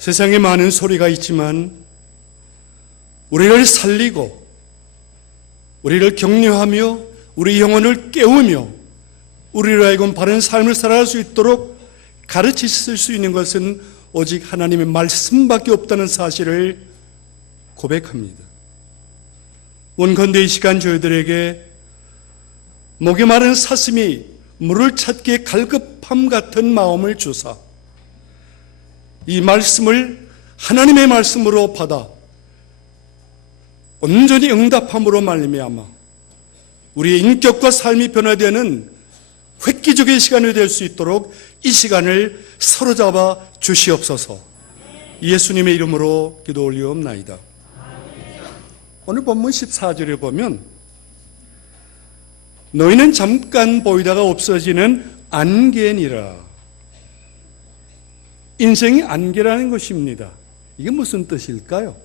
세상에 많은 소리가 있지만 우리를 살리고 우리를 격려하며 우리 영혼을 깨우며 우리로 하여금 바른 삶을 살아갈 수 있도록 가르치실 수 있는 것은 오직 하나님의 말씀밖에 없다는 사실을 고백합니다. 원컨대 이 시간 저희들에게 목이 마른 사슴이 물을 찾기에 갈급함 같은 마음을 주사 이 말씀을 하나님의 말씀으로 받아 온전히 응답함으로 말미암아 우리의 인격과 삶이 변화되는 획기적인 시간이 될 수 있도록 이 시간을 사로잡아 주시옵소서. 예수님의 이름으로 기도 올리옵나이다. 오늘 본문 14절에 보면 너희는 잠깐 보이다가 없어지는 안개니라. 인생이 안개라는 것입니다. 이게 무슨 뜻일까요?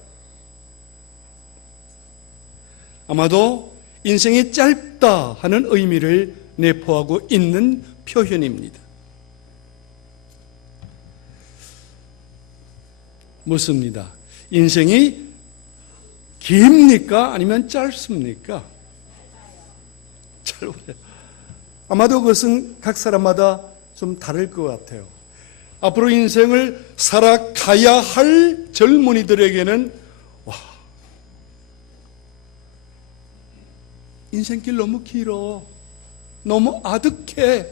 아마도 인생이 짧다 하는 의미를 내포하고 있는 표현입니다. 묻습니다. 인생이 깁니까? 아니면 짧습니까? 짧아요. 아마도 그것은 각 사람마다 좀 다를 것 같아요. 앞으로 인생을 살아가야 할 젊은이들에게는 인생길 너무 길어. 너무 아득해.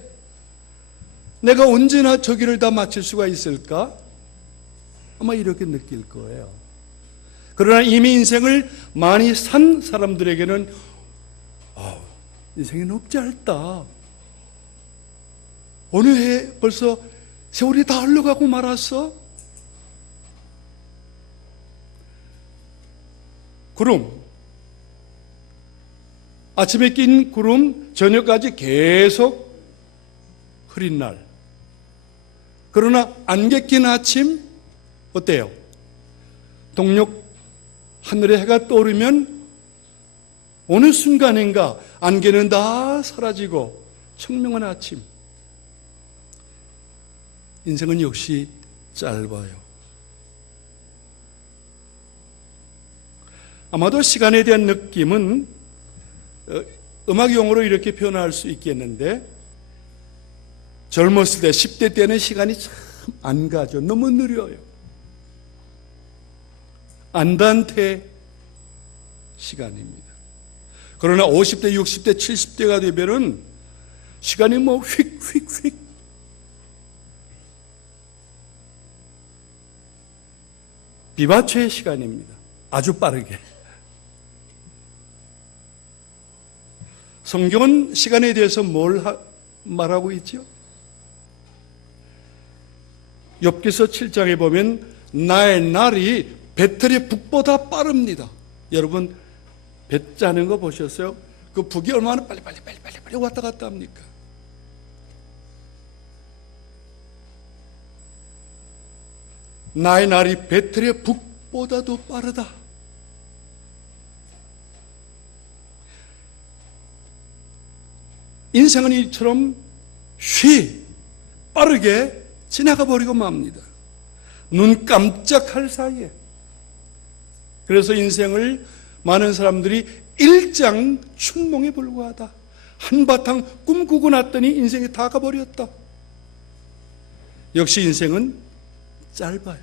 내가 언제나 저기를 다 마칠 수가 있을까? 아마 이렇게 느낄 거예요. 그러나 이미 인생을 많이 산 사람들에게는 인생이 너무 짧다. 어느 해 벌써 세월이 다 흘러가고 말았어? 구름. 아침에 낀 구름, 저녁까지 계속 흐린 날. 그러나 안개 낀 아침, 어때요? 동력 하늘에 해가 떠오르면 어느 순간인가 안개는 다 사라지고 청명한 아침. 인생은 역시 짧아요. 아마도 시간에 대한 느낌은 음악 용어로 이렇게 표현할 수 있겠는데 젊었을 때 10대 때는 시간이 참 안 가죠. 너무 느려요. 안단테 시간입니다. 그러나 50대, 60대, 70대가 되면은 시간이 뭐 휙휙휙 비바체의 시간입니다. 아주 빠르게. 성경은 시간에 대해서 뭘 말하고 있죠? 욥기서 7장에 보면 나의 날이 배틀의 북보다 빠릅니다. 여러분 배 짜는 거 보셨어요? 그 북이 얼마나 빨리 왔다 갔다 합니까? 나의 날이 배틀의 북보다도 빠르다. 인생은 이처럼 빠르게 지나가 버리고 맙니다. 눈 깜짝할 사이에. 그래서 인생을 많은 사람들이 일장 춘몽에 불과하다. 한바탕 꿈꾸고 났더니 인생이 다 가버렸다. 역시 인생은 짧아요.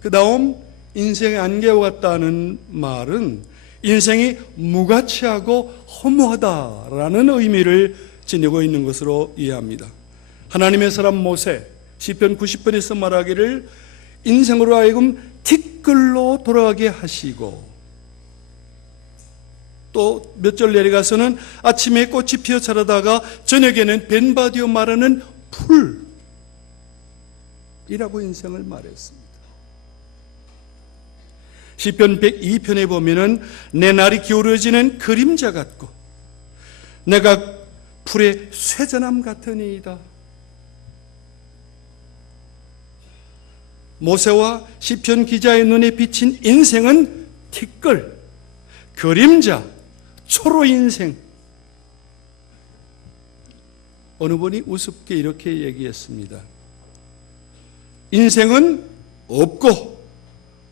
그 다음 인생의 안개와 같다는 말은 인생이 무가치하고 허무하다라는 의미를 지니고 있는 것으로 이해합니다. 하나님의 사람 모세 시편 90편에서 말하기를 인생으로 하여금 티끌로 돌아가게 하시고 또 몇 절 내려가서는 아침에 꽃이 피어 자라다가 저녁에는 벤바디오 말하는 풀이라고 인생을 말했습니다. 시편 102편에 보면은 내 날이 기울어지는 그림자 같고 내가 풀의 쇠전함 같으니이다. 모세와 시편 기자의 눈에 비친 인생은 티끌, 그림자, 초로 인생. 어느 분이 우습게 이렇게 얘기했습니다. 인생은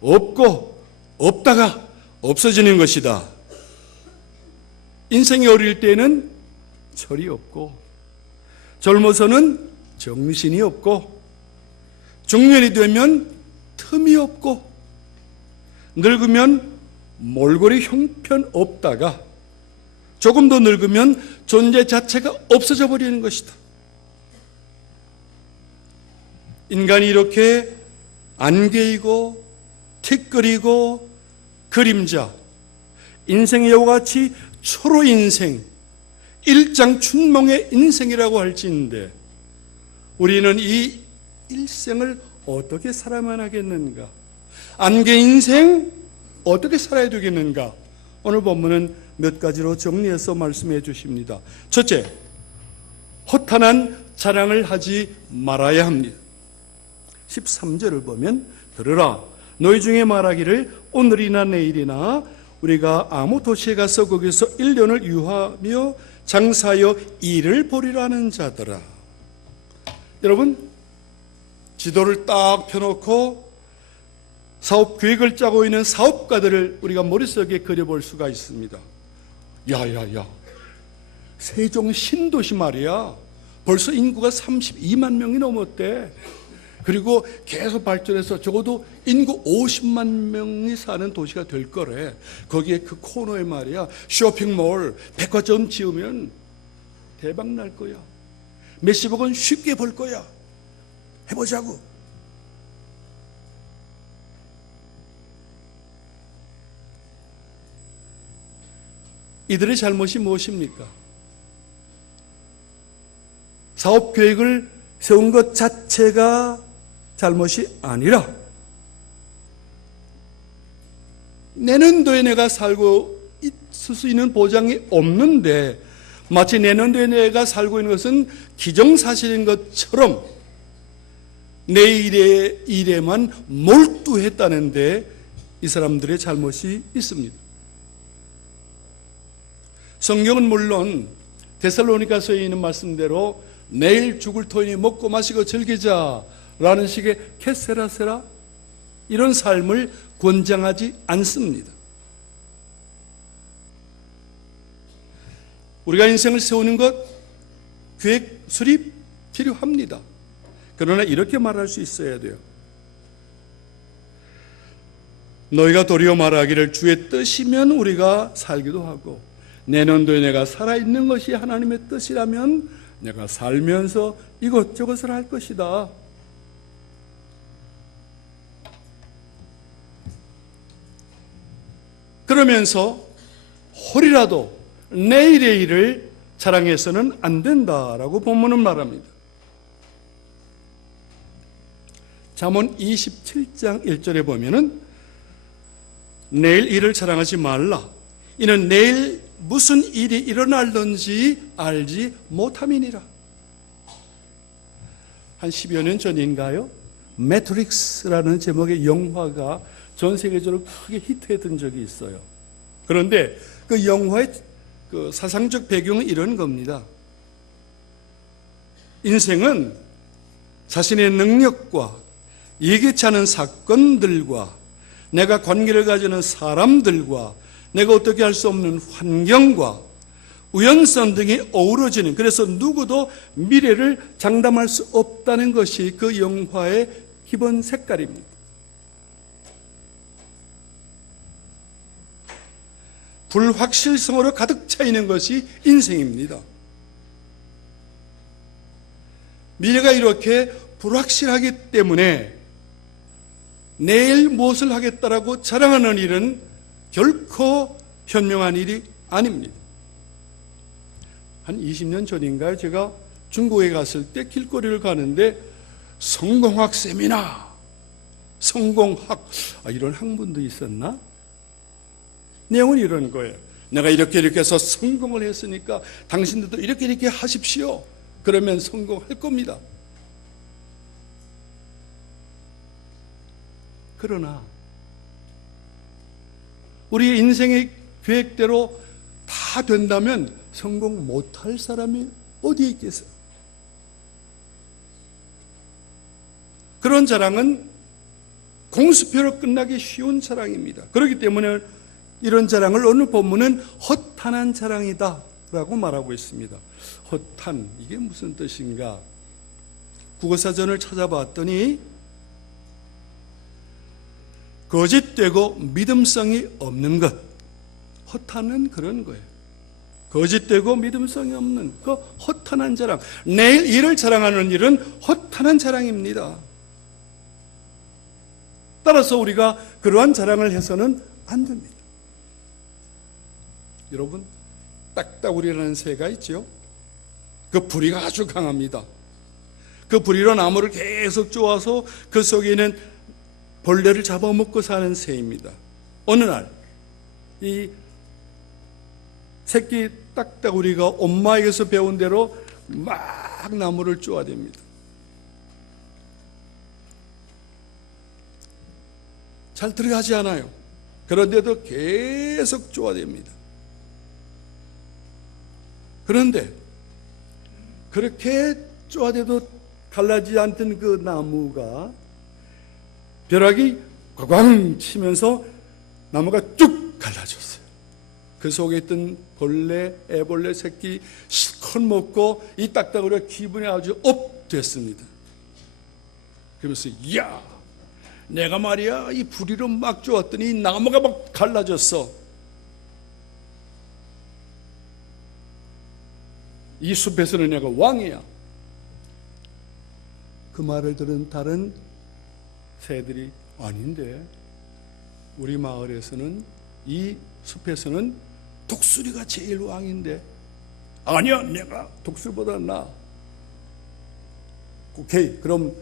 없고 없다가 없어지는 것이다. 인생이 어릴 때는 철이 없고 젊어서는 정신이 없고 중년이 되면 틈이 없고 늙으면 몰골이 형편 없다가 조금 더 늙으면 존재 자체가 없어져 버리는 것이다. 인간이 이렇게 안개이고 티끌이고 그림자, 인생의 여우와 같이 초로 인생, 일장춘몽의 인생이라고 할지인데 우리는 이 일생을 어떻게 살아만 하겠는가? 안개 인생 어떻게 살아야 되겠는가? 오늘 본문은 몇 가지로 정리해서 말씀해 주십니다. 첫째, 허탄한 자랑을 하지 말아야 합니다. 13절을 보면 들으라 너희 중에 말하기를 오늘이나 내일이나 우리가 아무 도시에 가서 거기서 1년을 유하며 장사하여 일을 벌이라 하는 자들아. 여러분, 지도를 딱 펴놓고 사업 계획을 짜고 있는 사업가들을 우리가 머릿속에 그려볼 수가 있습니다. 야야야, 세종 신도시 말이야 벌써 인구가 32만 명이 넘었대. 그리고 계속 발전해서 적어도 인구 50만 명이 사는 도시가 될 거래. 거기에 그 코너에 말이야 쇼핑몰, 백화점 지으면 대박 날 거야. 몇십억 원 쉽게 벌 거야. 해보자고. 이들의 잘못이 무엇입니까? 사업 계획을 세운 것 자체가 잘못이 아니라 내년도에 내가 살고 있을 수 있는 보장이 없는데 마치 내년도에 내가 살고 있는 것은 기정사실인 것처럼 내일의 일에만 몰두했다는데 이 사람들의 잘못이 있습니다. 성경은 물론 데살로니가서에 있는 말씀대로 내일 죽을 터이니 먹고 마시고 즐기자라는 식의 캐세라세라 이런 삶을 권장하지 않습니다. 우리가 인생을 세우는 것 계획 수립 필요합니다. 그러나 이렇게 말할 수 있어야 돼요. 너희가 도리어 말하기를 주의 뜻이면 우리가 살기도 하고 내년도에 내가 살아있는 것이 하나님의 뜻이라면 내가 살면서 이것저것을 할 것이다. 그러면서 홀이라도 내일의 일을 자랑해서는 안 된다라고 본문은 말합니다. 잠언 27장 1절에 보면은 내일 일을 자랑하지 말라. 이는 내일 무슨 일이 일어날는지 알지 못함이니라. 한 10여 년 전인가요? 매트릭스라는 제목의 영화가 전 세계적으로 크게 히트했던 적이 있어요. 그런데 그 영화의 그 사상적 배경은 이런 겁니다. 인생은 자신의 능력과 예기치 않은 사건들과 내가 관계를 가지는 사람들과 내가 어떻게 할 수 없는 환경과 우연성 등이 어우러지는, 그래서 누구도 미래를 장담할 수 없다는 것이 그 영화의 기본 색깔입니다. 불확실성으로 가득 차 있는 것이 인생입니다. 미래가 이렇게 불확실하기 때문에 내일 무엇을 하겠다라고 자랑하는 일은 결코 현명한 일이 아닙니다. 한 20년 전인가요? 제가 중국에 갔을 때 길거리를 가는데 성공학 세미나, 성공학, 이런 학문도 있었나? 내용은 이런 거예요. 내가 이렇게 해서 성공을 했으니까 당신들도 이렇게 하십시오. 그러면 성공할 겁니다. 그러나 우리의 인생의 계획대로 다 된다면 성공 못할 사람이 어디에 있겠어요? 그런 자랑은 공수표로 끝나기 쉬운 자랑입니다. 그렇기 때문에 이런 자랑을 오늘 본문은 허탄한 자랑이다 라고 말하고 있습니다. 허탄, 이게 무슨 뜻인가? 국어사전을 찾아봤더니 거짓되고 믿음성이 없는 것, 허탄은 그런 거예요. 거짓되고 믿음성이 없는 그 허탄한 자랑, 내일 일을 자랑하는 일은 허탄한 자랑입니다. 따라서 우리가 그러한 자랑을 해서는 안 됩니다. 여러분, 딱따구리라는 새가 있죠. 그 부리가 아주 강합니다. 그 부리로 나무를 계속 쪼아서 그 속에 있는 벌레를 잡아먹고 사는 새입니다. 어느 날 이 새끼 딱따구리가 엄마에게서 배운 대로 막 나무를 쪼아댑니다. 잘 들어가지 않아요. 그런데도 계속 쪼아댑니다. 그런데 그렇게 쪼아대도 갈라지지 않던 그 나무가 벼락이 꽝꽝 치면서 나무가 쭉 갈라졌어요. 그 속에 있던 벌레, 애벌레 새끼 실컷 먹고 이 딱따구리가 기분이 아주 업됐습니다. 그러면서 이야, 내가 말이야 이 부리로 막 쪼았더니 이 나무가 막 갈라졌어. 이 숲에서는 내가 왕이야. 그 말을 들은 다른 새들이 아닌데, 우리 마을에서는 이 숲에서는 독수리가 제일 왕인데. 아니야, 내가 독수리보다 나아. 오케이, 그럼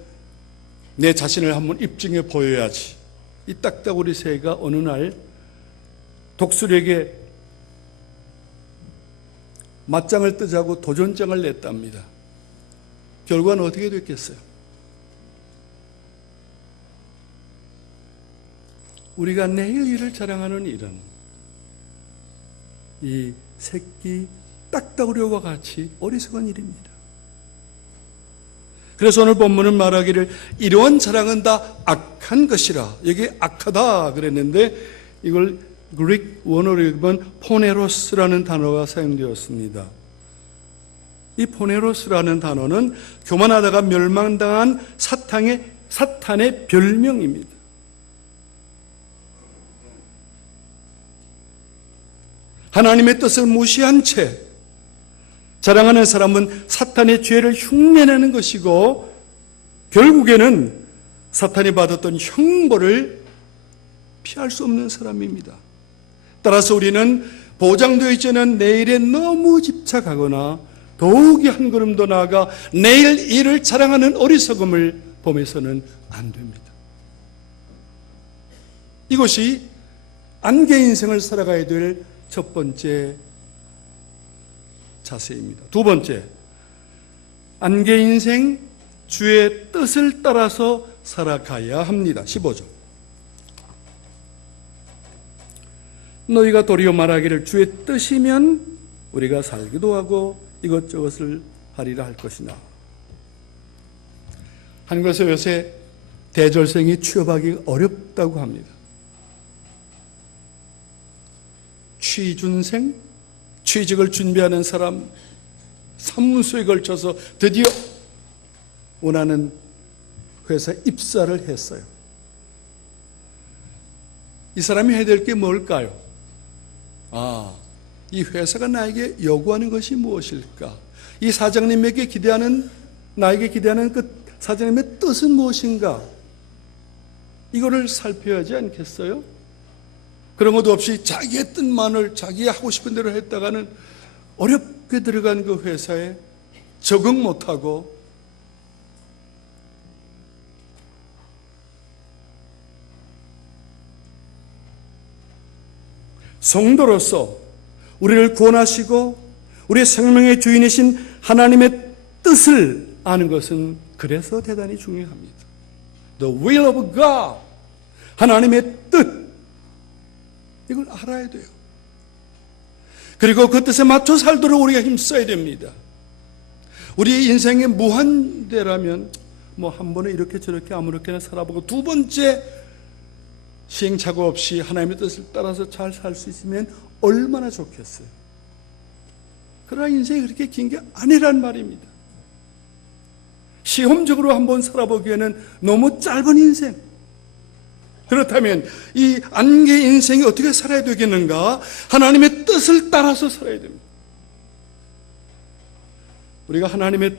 내 자신을 한번 입증해 보여야지. 이 딱따구리 새가 어느 날 독수리에게 맞짱을 뜨자고 도전장을 냈답니다. 결과는 어떻게 됐겠어요? 우리가 내일 일을 자랑하는 일은 이 새끼 딱따구리와 같이 어리석은 일입니다. 그래서 오늘 본문은 말하기를 이러한 자랑은 다 악한 것이라. 여기 악하다 그랬는데 이걸 그릭 원어로 읽으면 포네로스라는 단어가 사용되었습니다. 이 포네로스라는 단어는 교만하다가 멸망당한 사탄의 별명입니다. 하나님의 뜻을 무시한 채 자랑하는 사람은 사탄의 죄를 흉내내는 것이고 결국에는 사탄이 받았던 형벌을 피할 수 없는 사람입니다. 따라서 우리는 보장되어 있지 않은 내일에 너무 집착하거나 더욱이 한 걸음 더 나아가 내일 일을 자랑하는 어리석음을 범해서는 안 됩니다. 이것이 안개 인생을 살아가야 될 첫 번째 자세입니다. 두 번째, 안개 인생 주의 뜻을 따라서 살아가야 합니다. 15절. 너희가 도리어 말하기를 주의 뜻이면 우리가 살기도 하고 이것저것을 하리라 할 것이나. 한국에서 요새 대졸생이 취업하기 어렵다고 합니다. 취준생, 취직을 준비하는 사람 3수에 걸쳐서 드디어 원하는 회사에 입사를 했어요. 이 사람이 해야 될 게 뭘까요? 이 회사가 나에게 요구하는 것이 무엇일까? 이 사장님에게 나에게 기대하는 그 사장님의 뜻은 무엇인가? 이거를 살펴야 하지 않겠어요? 그런 것도 없이 자기의 뜻만을 자기 하고 싶은 대로 했다가는 어렵게 들어간 그 회사에 적응 못하고 성도로서 우리를 구원하시고 우리의 생명의 주인이신 하나님의 뜻을 아는 것은 그래서 대단히 중요합니다. The will of God, 하나님의 뜻, 이걸 알아야 돼요. 그리고 그 뜻에 맞춰 살도록 우리가 힘써야 됩니다. 우리 인생의 무한대라면 한 번에 이렇게 저렇게 아무렇게나 살아보고 두 번째 시행착오 없이 하나님의 뜻을 따라서 잘 살 수 있으면 얼마나 좋겠어요. 그러나 인생이 그렇게 긴 게 아니란 말입니다. 시험적으로 한번 살아보기에는 너무 짧은 인생. 그렇다면 이 안개 인생이 어떻게 살아야 되겠는가? 하나님의 뜻을 따라서 살아야 됩니다. 우리가 하나님의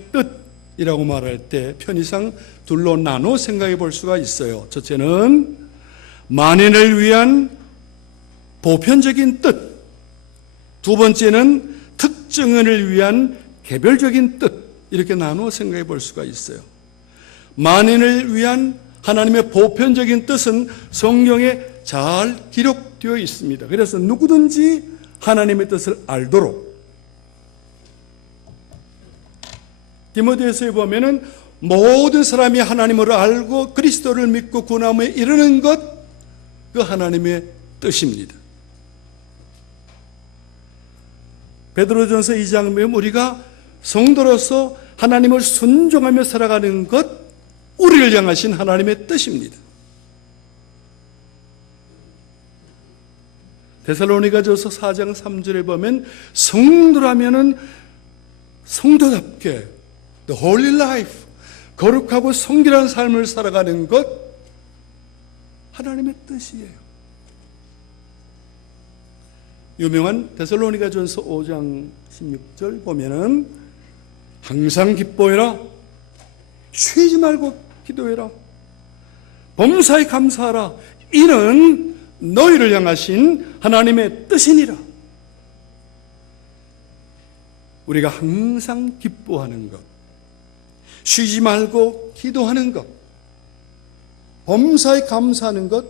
뜻이라고 말할 때 편의상 둘로 나눠 생각해 볼 수가 있어요. 첫째는 만인을 위한 보편적인 뜻, 두 번째는 특정인을 위한 개별적인 뜻, 이렇게 나누어 생각해 볼 수가 있어요. 만인을 위한 하나님의 보편적인 뜻은 성경에 잘 기록되어 있습니다. 그래서 누구든지 하나님의 뜻을 알도록, 디모데후서에 보면은 모든 사람이 하나님을 알고 그리스도를 믿고 구원함에 이르는 것, 그 하나님의 뜻입니다. 베드로전서 2장 보면 우리가 성도로서 하나님을 순종하며 살아가는 것, 우리를 향하신 하나님의 뜻입니다. 데살로니가전서 4장 3절에 보면 성도라면은 성도답게 the holy life, 거룩하고 성결한 삶을 살아가는 것, 하나님의 뜻이에요. 유명한 데살로니가전서 5장 16절 보면은 항상 기뻐해라, 쉬지 말고 기도해라, 범사에 감사하라, 이는 너희를 향하신 하나님의 뜻이니라. 우리가 항상 기뻐하는 것, 쉬지 말고 기도하는 것, 범사에 감사하는 것,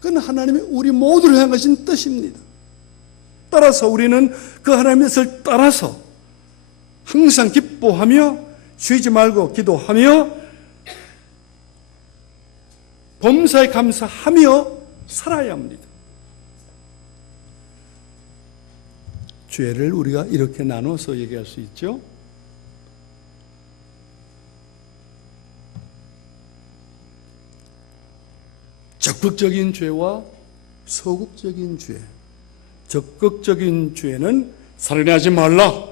그건 하나님의 우리 모두를 향하신 뜻입니다. 따라서 우리는 그 하나님의 뜻을 따라서 항상 기뻐하며 쉬지 말고 기도하며 범사에 감사하며 살아야 합니다. 죄를 우리가 이렇게 나눠서 얘기할 수 있죠. 적극적인 죄와 소극적인 죄. 적극적인 죄는 살인하지 말라.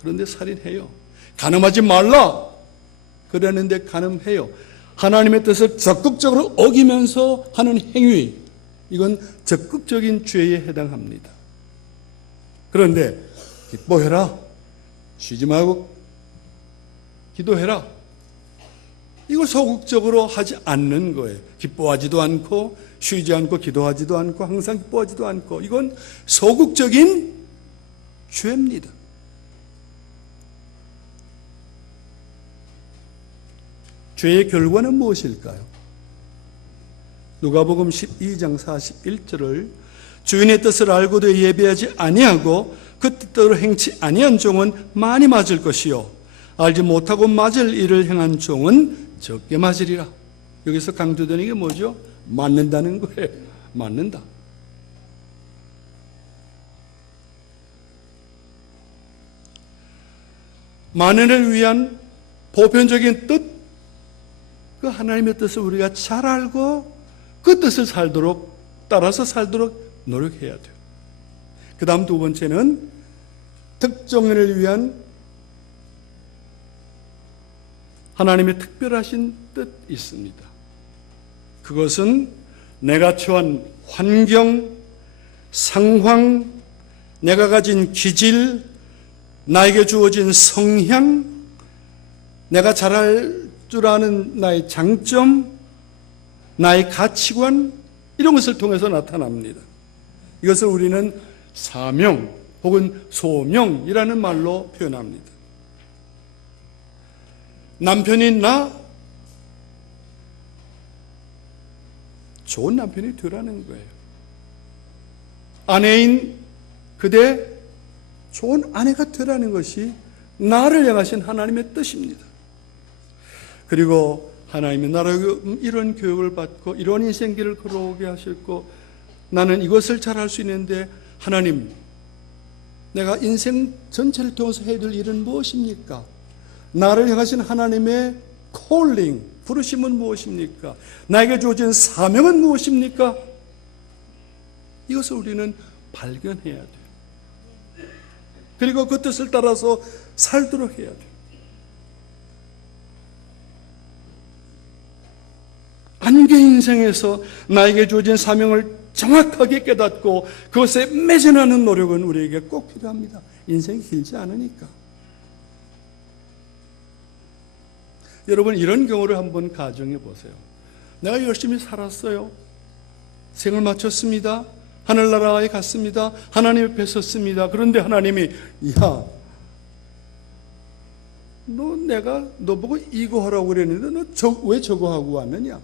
그런데 살인해요. 간음하지 말라. 그러는데 간음해요. 하나님의 뜻을 적극적으로 어기면서 하는 행위, 이건 적극적인 죄에 해당합니다. 그런데 기뻐해라, 쉬지 말고 기도해라, 이걸 소극적으로 하지 않는 거예요. 기뻐하지도 않고 쉬지 않고 기도하지도 않고 항상 기뻐하지도 않고, 이건 소극적인 죄입니다. 죄의 결과는 무엇일까요? 누가복음 12장 41절을 주인의 뜻을 알고도 예배하지 아니하고 그 뜻대로 행치 아니한 종은 많이 맞을 것이요 알지 못하고 맞을 일을 행한 종은 적게 맞으리라. 여기서 강조되는 게 뭐죠? 맞는다는 거예요. 맞는다. 만인을 위한 보편적인 뜻, 그 하나님의 뜻을 우리가 잘 알고 그 뜻을 살도록, 따라서 살도록 노력해야 돼요. 그 다음 두 번째는 특정인을 위한 하나님의 특별하신 뜻 있습니다. 그것은 내가 처한 환경, 상황, 내가 가진 기질, 나에게 주어진 성향, 내가 잘할 줄 아는 나의 장점, 나의 가치관, 이런 것을 통해서 나타납니다. 이것을 우리는 사명 혹은 소명이라는 말로 표현합니다. 남편인 나, 좋은 남편이 되라는 거예요. 아내인 그대, 좋은 아내가 되라는 것이 나를 향하신 하나님의 뜻입니다. 그리고 하나님이 나를 이런 교육을 받고 이런 인생길을 걸어오게 하셨고 나는 이것을 잘할 수 있는데 하나님, 내가 인생 전체를 통해서 해야 될 일은 무엇입니까? 나를 향하신 하나님의 calling, 부르심은 무엇입니까? 나에게 주어진 사명은 무엇입니까? 이것을 우리는 발견해야 돼요. 그리고 그 뜻을 따라서 살도록 해야 돼요. 안개 인생에서 나에게 주어진 사명을 정확하게 깨닫고 그것에 매진하는 노력은 우리에게 꼭 필요합니다. 인생이 길지 않으니까. 여러분, 이런 경우를 한번 가정해 보세요. 내가 열심히 살았어요. 생을 마쳤습니다. 하늘나라에 갔습니다. 하나님 옆에 섰습니다. 그런데 하나님이, 야, 내가 너 보고 이거 하라고 그랬는데 너 왜 저거 하고 왔느냐?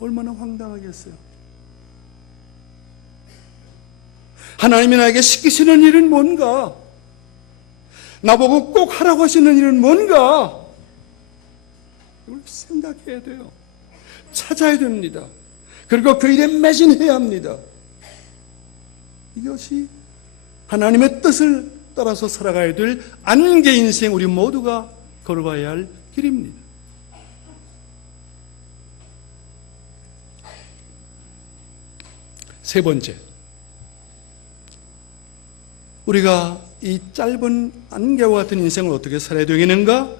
얼마나 황당하겠어요. 하나님이 나에게 시키시는 일은 뭔가? 나보고 꼭 하라고 하시는 일은 뭔가? 이걸 생각해야 돼요. 찾아야 됩니다. 그리고 그 일에 매진해야 합니다. 이것이 하나님의 뜻을 따라서 살아가야 될 안개 인생, 우리 모두가 걸어가야 할 길입니다. 세 번째, 우리가 이 짧은 안개와 같은 인생을 어떻게 살아야 되겠는가?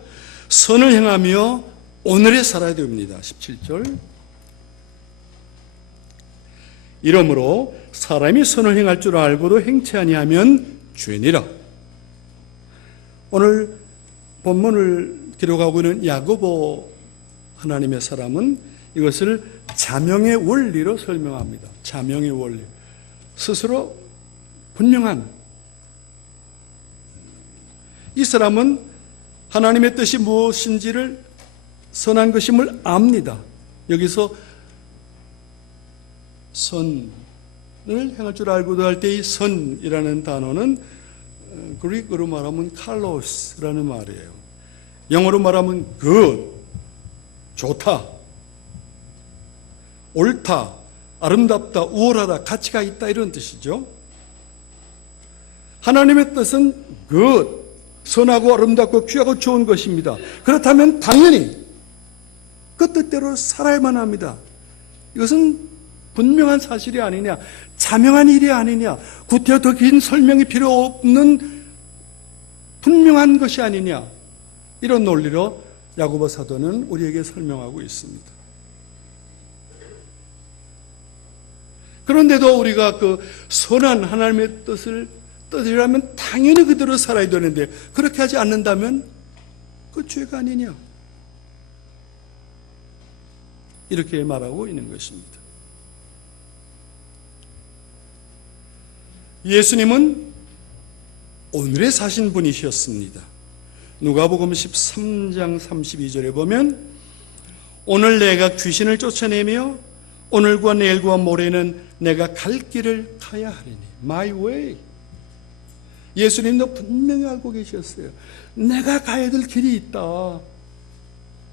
선을 행하며 오늘에 살아야 됩니다. 17절. 이러므로 사람이 선을 행할 줄 알고도 행치 아니하면 죄니라. 오늘 본문을 기록하고 있는 야고보 하나님의 사람은 이것을 자명의 원리로 설명합니다. 자명의 원리. 스스로 분명한, 이 사람은 하나님의 뜻이 무엇인지를, 선한 것임을 압니다. 여기서 선을 행할 줄 알고도 할 때 이 선이라는 단어는 그리스어로 말하면 칼로스라는 말이에요. 영어로 말하면 good, 좋다, 옳다, 아름답다, 우월하다, 가치가 있다, 이런 뜻이죠. 하나님의 뜻은 good, 선하고 아름답고 귀하고 좋은 것입니다. 그렇다면 당연히 그 뜻대로 살아야만 합니다. 이것은 분명한 사실이 아니냐, 자명한 일이 아니냐, 구태여 더 긴 설명이 필요 없는 분명한 것이 아니냐, 이런 논리로 야고보 사도는 우리에게 설명하고 있습니다. 그런데도 우리가 그 선한 하나님의 뜻이라면 당연히 그대로 살아야 되는데 그렇게 하지 않는다면 그 죄가 아니냐, 이렇게 말하고 있는 것입니다. 예수님은 오늘에 사신 분이셨습니다. 누가복음 13장 32절에 보면 오늘 내가 귀신을 쫓아내며 오늘과 내일과 모레는 내가 갈 길을 가야 하리니, My way. 예수님도 분명히 알고 계셨어요. 내가 가야 될 길이 있다.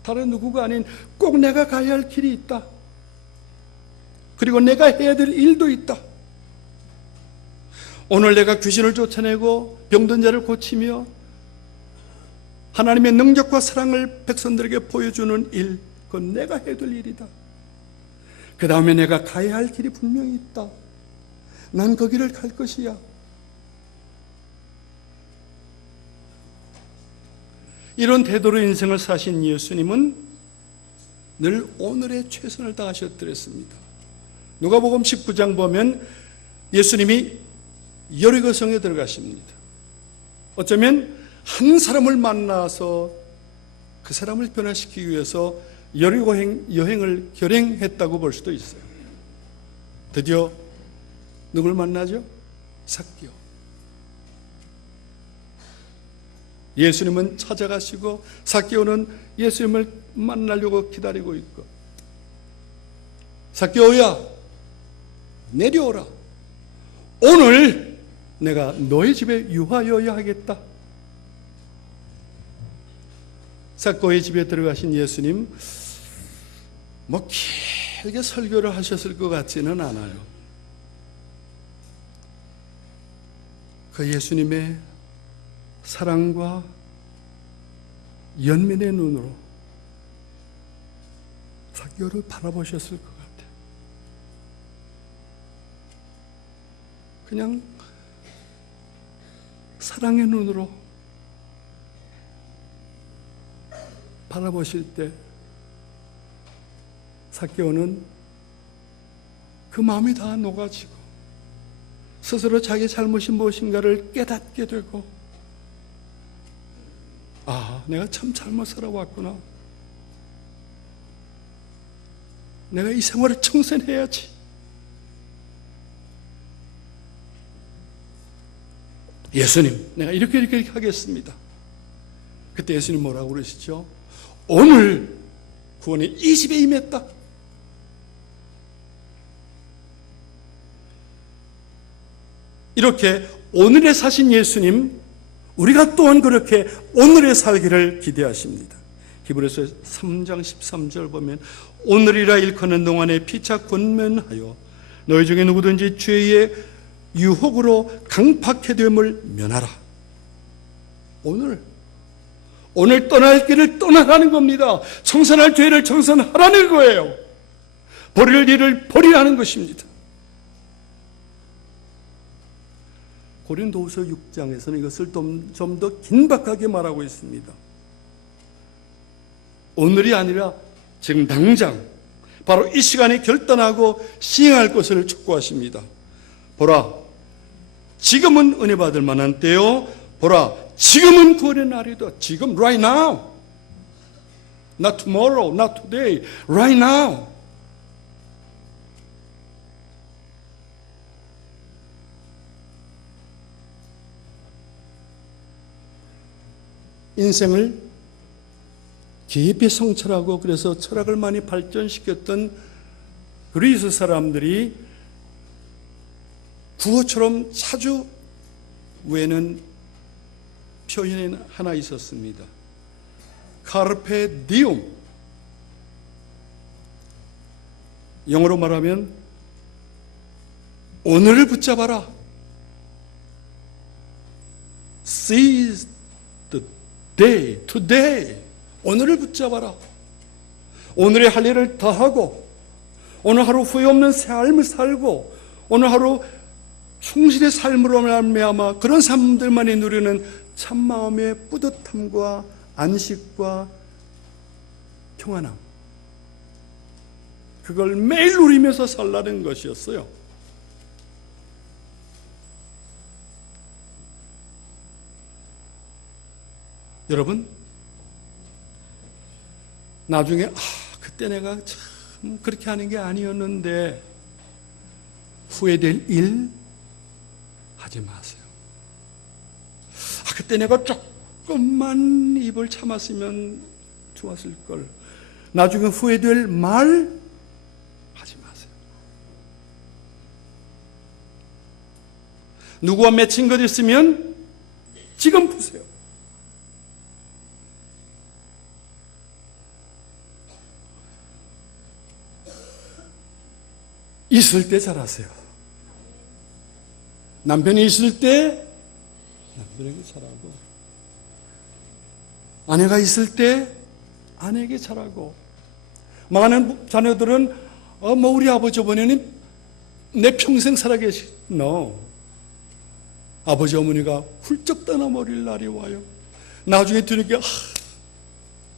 다른 누구가 아닌 꼭 내가 가야 할 길이 있다. 그리고 내가 해야 될 일도 있다. 오늘 내가 귀신을 쫓아내고 병든 자를 고치며 하나님의 능력과 사랑을 백성들에게 보여주는 일, 그건 내가 해야 될 일이다. 그 다음에 내가 가야 할 길이 분명히 있다. 난 그 길을 갈 것이야. 이런 태도로 인생을 사신 예수님은 늘 오늘의 최선을 다하셨더랬습니다. 누가복음 19장 보면 예수님이 여리고성에 들어가십니다. 어쩌면 한 사람을 만나서 그 사람을 변화시키기 위해서 여리고 여행을 결행했다고 볼 수도 있어요. 드디어 누굴 만나죠? 삭개오. 예수님은 찾아가시고 삭개오는 예수님을 만나려고 기다리고 있고, 삭개오야, 내려오라. 오늘 내가 너의 집에 유하여야 하겠다. 삭개오의 집에 들어가신 예수님, 뭐 길게 설교를 하셨을 것 같지는 않아요. 그 예수님의 사랑과 연민의 눈으로 삭개오를 바라보셨을 것 같아요. 그냥 사랑의 눈으로 바라보실 때 삭개오는 그 마음이 다 녹아지고 스스로 자기 잘못이 무엇인가를 깨닫게 되고, 아, 내가 참 잘못 살아왔구나. 내가 이 생활을 청산해야지. 예수님, 내가 이렇게 하겠습니다. 그때 예수님 뭐라고 그러시죠? 오늘 구원이 이 집에 임했다. 이렇게 오늘에 사신 예수님, 우리가 또한 그렇게 오늘에 살기를 기대하십니다. 히브리서 3장 13절 보면 오늘이라 일컫는 동안에 피차 권면하여 너희 중에 누구든지 죄의 유혹으로 강팍해 됨을 면하라. 오늘 떠날 길을 떠나라는 겁니다. 청산할 죄를 청산하라는 거예요. 버릴 일을 버리라는 것입니다. 고린도후서 6장에서는 이것을 좀 더 긴박하게 말하고 있습니다. 오늘이 아니라 지금 당장 바로 이 시간에 결단하고 시행할 것을 촉구하십니다. 보라, 지금은 은혜 받을 만한 때요. 보라, 지금은 구원의 날이다. 지금, right now. Not tomorrow, not today. Right now. 인생을 깊이 성찰하고 그래서 철학을 많이 발전시켰던 그리스 사람들이 구호처럼 자주 외는 표현이 하나 있었습니다. 카르페 디움. 영어로 말하면 오늘을 붙잡아라. Seize the day, today. 오늘을 붙잡아라. 오늘의 할 일을 다하고 오늘 하루 후회 없는 삶을 살고 오늘 하루 충실의 삶으로 말미암아 그런 삶들만이 누리는 참마음의 뿌듯함과 안식과 평안함, 그걸 매일 누리면서 살라는 것이었어요. 여러분, 나중에 그때 내가 참 그렇게 하는 게 아니었는데 후회될 일 하지 마세요. 그때 내가 조금만 입을 참았으면 좋았을 걸. 나중에 후회될 말 하지 마세요. 누구와 맺힌 것 있으면 지금 푸세요. 있을 때 잘하세요. 남편이 있을 때 남편에게 잘하고, 아내가 있을 때 아내에게 잘하고, 많은 자녀들은 우리 아버지 어머니는 내 평생 살아계시. No. 아버지 어머니가 훌쩍 떠나버릴 날이 와요. 나중에 뒤늦게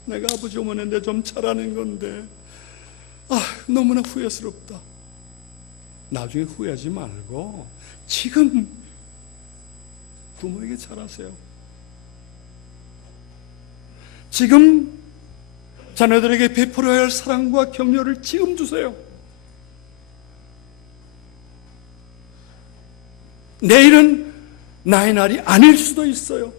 내가 아버지 어머니인데 좀 잘하는 건데 너무나 후회스럽다. 나중에 후회하지 말고 지금 부모에게 잘하세요. 지금 자녀들에게 베풀어야 할 사랑과 격려를 지금 주세요. 내일은 나의 날이 아닐 수도 있어요.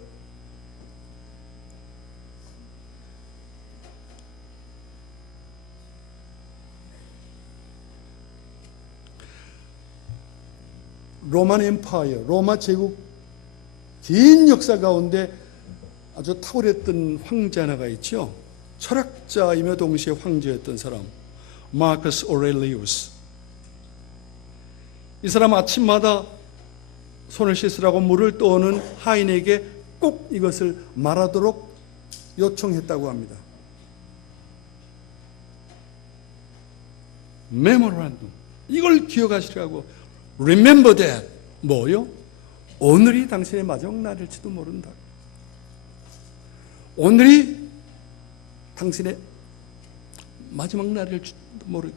로만 엠파이어, 로마 제국 긴 역사 가운데 아주 탁월했던 황제 하나가 있죠. 철학자이며 동시에 황제였던 사람, 마커스 오렐리우스. 이 사람 아침마다 손을 씻으라고 물을 떠오는 하인에게 꼭 이것을 말하도록 요청했다고 합니다. 메모란둠. 이걸 기억하시라고. Remember that. 뭐요? 오늘이 당신의 마지막 날일지도 모른다. 오늘이 당신의 마지막 날일지도 모르게.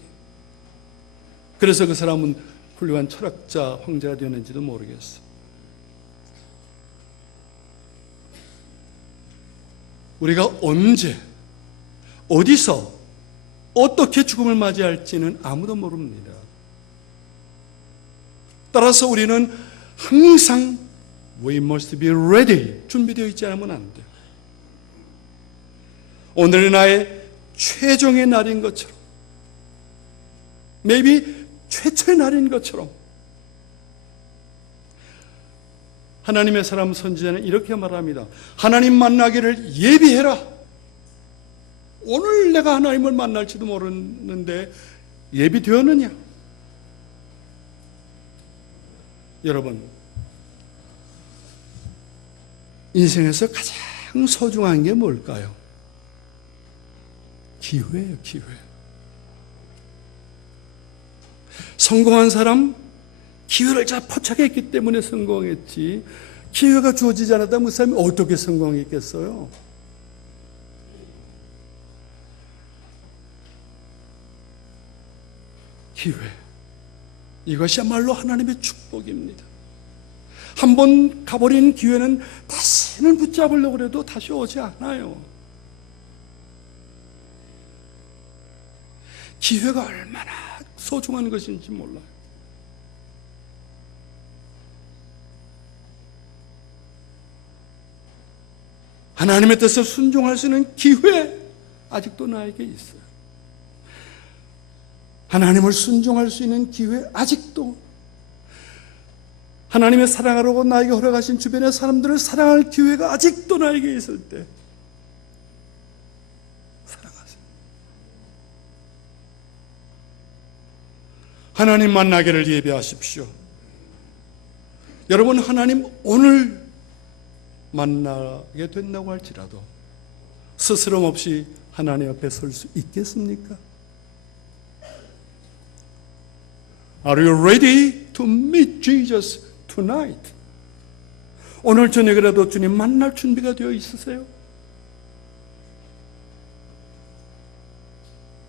그래서 그 사람은 훌륭한 철학자, 황제가 되었는지도 모르겠어. 우리가 언제, 어디서, 어떻게 죽음을 맞이할지는 아무도 모릅니다. 따라서 우리는 항상 We must be ready. 준비되어 있지 않으면 안 돼요. 오늘은 나의 최종의 날인 것처럼, maybe 최초의 날인 것처럼, 하나님의 사람 선지자는 이렇게 말합니다. 하나님 만나기를 예비해라. 오늘 내가 하나님을 만날지도 모르는데 예비되었느냐? 여러분, 인생에서 가장 소중한 게 뭘까요? 기회예요, 기회. 성공한 사람, 기회를 잘 포착했기 때문에 성공했지, 기회가 주어지지 않았다면 그 사람이 어떻게 성공했겠어요? 기회. 이것이야말로 하나님의 축복입니다. 한번 가버린 기회는 다시는 붙잡으려고 해도 다시 오지 않아요. 기회가 얼마나 소중한 것인지 몰라요. 하나님의 뜻을 순종할 수 있는 기회, 아직도 나에게 있어요. 하나님을 순종할 수 있는 기회, 아직도. 하나님의 사랑하라고 나에게 허락하신 주변의 사람들을 사랑할 기회가 아직도 나에게 있을 때 사랑하세요. 하나님 만나기를 예비하십시오. 여러분, 하나님 오늘 만나게 된다고 할지라도 스스럼 없이 하나님 앞에 설 수 있겠습니까? Are you ready to meet Jesus tonight? 오늘 저녁이라도 주님 만날 준비가 되어 있으세요?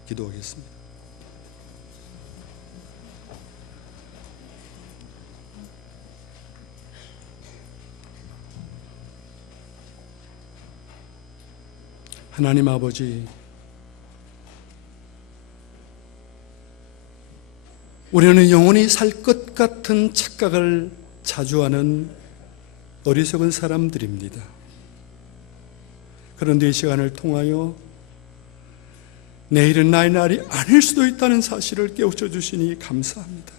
기도하겠습니다. 하나님 아버지, 우리는 영원히 살 것 같은 착각을 자주 하는 어리석은 사람들입니다. 그런데 이 시간을 통하여 내일은 나의 날이 아닐 수도 있다는 사실을 깨우쳐 주시니 감사합니다.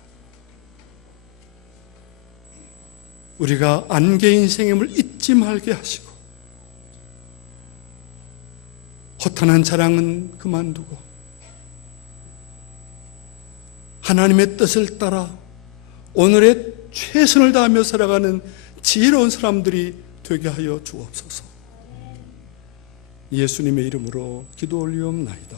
우리가 안개 인생임을 잊지 말게 하시고 허탄한 자랑은 그만두고 하나님의 뜻을 따라 오늘의 최선을 다하며 살아가는 지혜로운 사람들이 되게 하여 주옵소서. 예수님의 이름으로 기도 올리옵나이다.